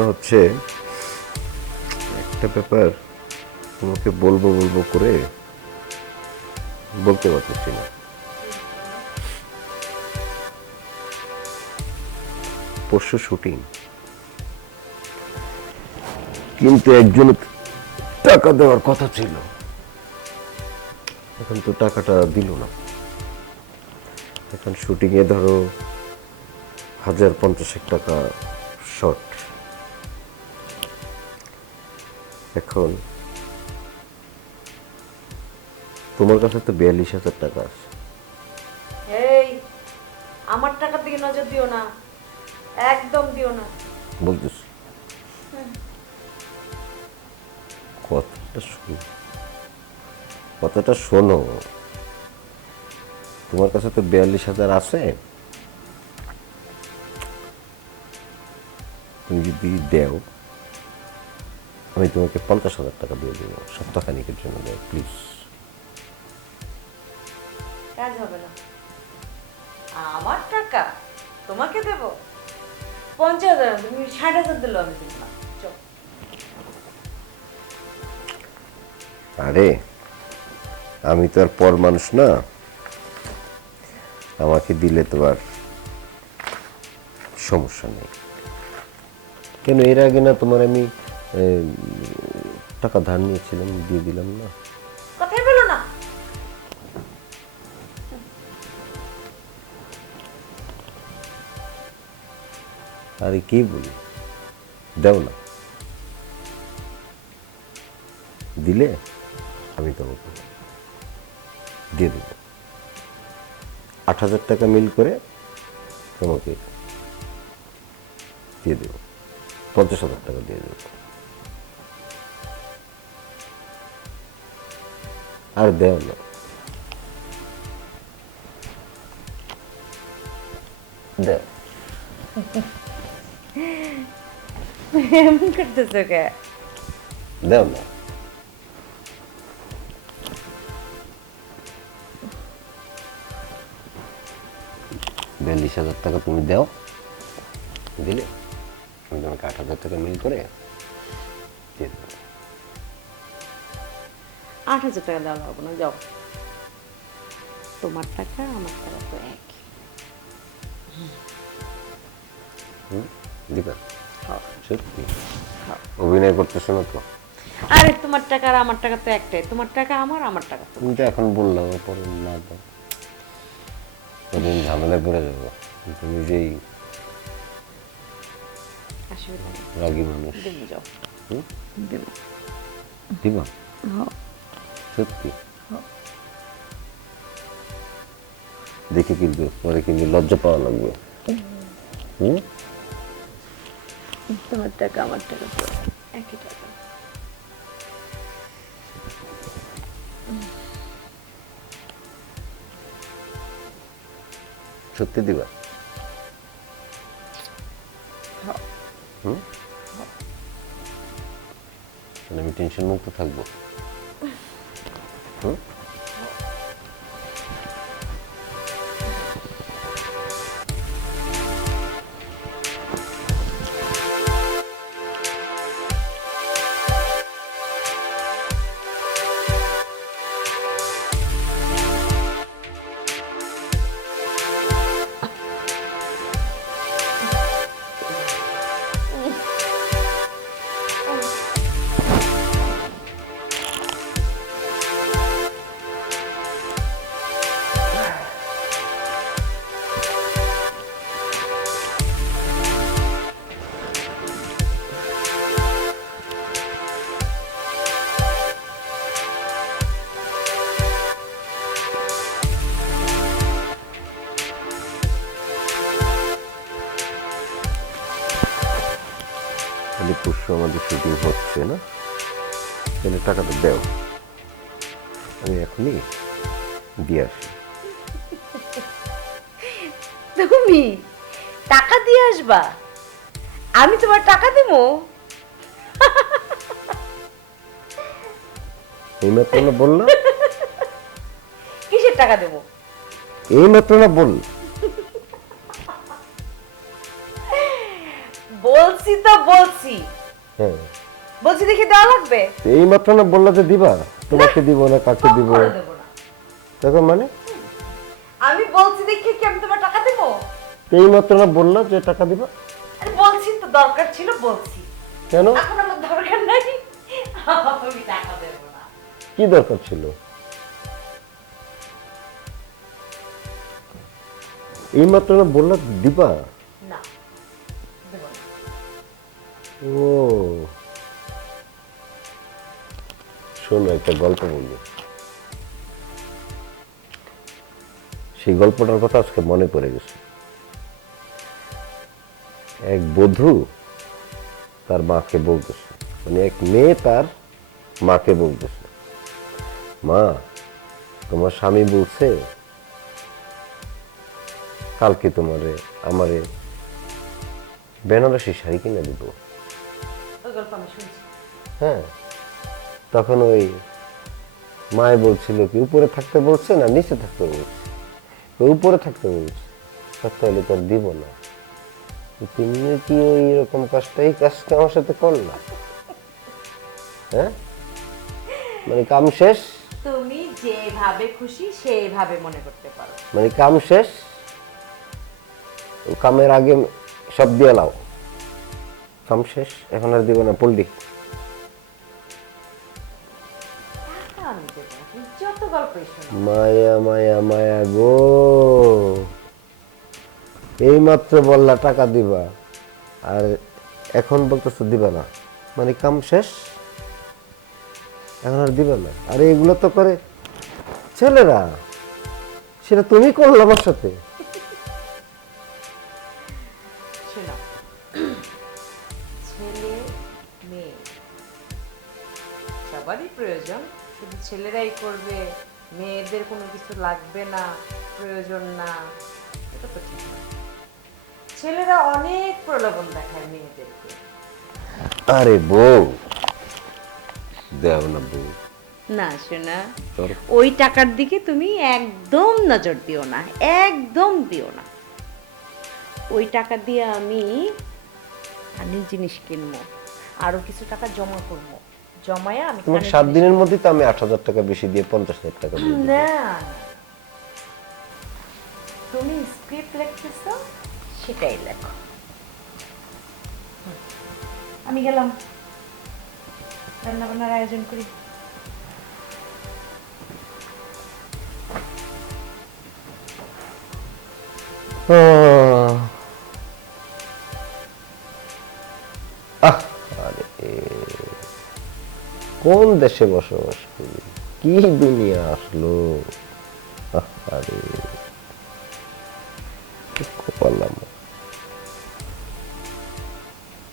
মনে হচ্ছে একটা ব্যাপার তোমাকে বলবো বলবো করে বলতে পারতেছি না। পরশু শুটিং, কিন্তু একজনের টাকা দেওয়ার কথা ছিল, এখন তো টাকাটা দিল না। এখন শুটিংয়ে ধরো 1,050 টাকা শর্ট। এখন তোমার কাছে তো 42,000 টাকা আছে। এই আমার টাকার দিকে নজর দিও না, একদম দিও না। বলতেছি কথাটা শোনো। তোমার কাছে তো 42,000 আছে, তুমি যদি দেও আমি তোমাকে 50,000 টাকা দিয়ে দেবো সপ্তাহখানিকের জন্য। দেও প্লিজ। কাজ হবে না, আমার টাকা তোমাকে দেব 50,000, তুমি 60,000 দিলো আমি দিব না। চল। আরে আমি তো আর পর মানুষ না, আমাকে দিলে তো আর সমস্যা নেই। কেন এর আগে না তোমার আমি টাকা ধার নিয়েছিলাম, দিয়ে দিলাম না? কথাই বলো না। আরে কি বলি, দেও না। দিলে আমি তোমাকে দিয়ে দেবো। 8,000 টাকা মিল করে তোমাকে দিয়ে দেবো, 50,000 টাকা দিয়ে দেবো। আর দেও না। দেও। এমন করতেছো কে? দেও না। বিয়াল্লিশ হাজার টাকা তুমি দাও, দিলে আমি তোমাকে 8,000 টাকা মিল করে দিয়ে দেবো। 8,000 টাকা দেওয়া লাগবে না, যাও। তোমার টাকা আমার টাকা তো এক। দিবা? হ্যাঁ। সত্যি? হ্যাঁ। অভিনয় করতেছো না তো? আরে তোমার টাকা আর আমার টাকা তো একটাই, তোমার টাকা আমার, আমার টাকা তো। তুমি তো এখন বললাম, পরে না দাও ওদিন ঝামেলায় পড়ে যাবো। তুমি যেই অসুবিধা নেই, রাগী মানুষ। দেবো, যাও। দেবো। দিবা? হ্যাঁ। সত্যি? দেখে কিন্তু পরে কিন্তু লজ্জা পাওয়া লাগবে। তোমার টাকা আমার টাকা তো একই টাকা। সত্যি দিবা? হ্যাঁ। তাহলে আমি টেনশন মুক্ত থাকবো। তাহলে পরশু আমাদের শুটিং হচ্ছে না, তাহলে টাকাটা দেও, আমি এখনই দিয়ে আসি। তুমি টাকা দিয়ে আসবা, আমি তোমার টাকা দেবো? এই মাত্র না বললাম, কিসের টাকা দেবো? এই মাত্র না বল। বলছি তো বলছি হ্যাঁ, বলছি দেখি দেওয়া লাগবে। এই মাত্র না বললা যে দিবা, তোমাকে দিব না কাকে দিব, কখনো দেবো না। দেখো মানে আমি বলছি দেখি কি আমি তোমার টাকা দেবো? এই মাত্র না বললা যে টাকা দিবা। আরে বলছি তো দরকার ছিল বলছি, কেন, এখন আমার দরকার নাই, আমি টাকা দেবো না। কি দরকার ছিল? এই মাত্র না বললা দিবা। না দেবো না। ও শোনো, একটা গল্প বলবো। সেই গল্পটার কথা আজকে মনে পড়ে গেছে। এক বধূ তার মাকে বলতেছে, মানে এক মেয়ে তার মাকে বলতেছে, মা তোমার স্বামী বলছে কালকে আমারে বেনারসি শাড়ি কিনে দিব। ওই গল্প আমি শুনছি। হ্যাঁ, তখন ওই মায় বলছিল কি উপরে থাকতে বলছে না নিচে থাকতে বলছে, ওই উপরে থাকতে বলছে, তাহলে তার দিব না। তুমি কি ওই রকম এই কাজটা আমার সাথে করলা? হ্যাঁ, মানে কাম শেষ, তুমি যেভাবে খুশি সেইভাবে মনে করতে পারো। মানে কাম শেষ, ও কামের আগে সব দিয়ে নাও, কাম শেষ, এখন আর দিব না পল্লি। টাকা আমি দেবো না, তুমি যত গল্পই শোনো। মায়া মায়া মায়া গো, এই মাত্র বললা টাকা দিবা আর এখন বলতেছো দিবা না, মানে কাম শেষ, এখন আর দিবা না। আরে এগুলো তো করে ছেলেরা, সেটা তুমি করলে আমার সাথে। শোনো, ছেলে মেয়ে সবারই প্রয়োজন, শুধু ছেলেরাই করবে মেয়েদের কোনো কিছু লাগবে না, প্রয়োজন না, এটা তো ঠিক না। ছেলেরা অনেক প্রলোভন দেখায় মেয়েদেরকে। আরে বউ দেও না বউ, না শোনা, তোর ওই টাকার দিকে তুমি একদম নজর দিও না, একদম দিও না। ওই টাকা দিয়ে আমি অনেক জিনিস কিনবো, আরো কিছু টাকা জমা করবো, জমায়া আমি তোমার কানের 7 জিনিস- দিনের মধ্যে তো আমি 8,000 টাকা বেশি দিয়ে 50,000 টাকা দিয়ে দেব। না তুমি স্ক্রিপ্ট লিখতেছো সেটাই লেখো। আমি গেলাম, রান্না বান্নার আয়োজন করি। আরে কোন দেশে বসবাস করি, কি দুনিয়া আসলো। আরে কি কপাল আমার।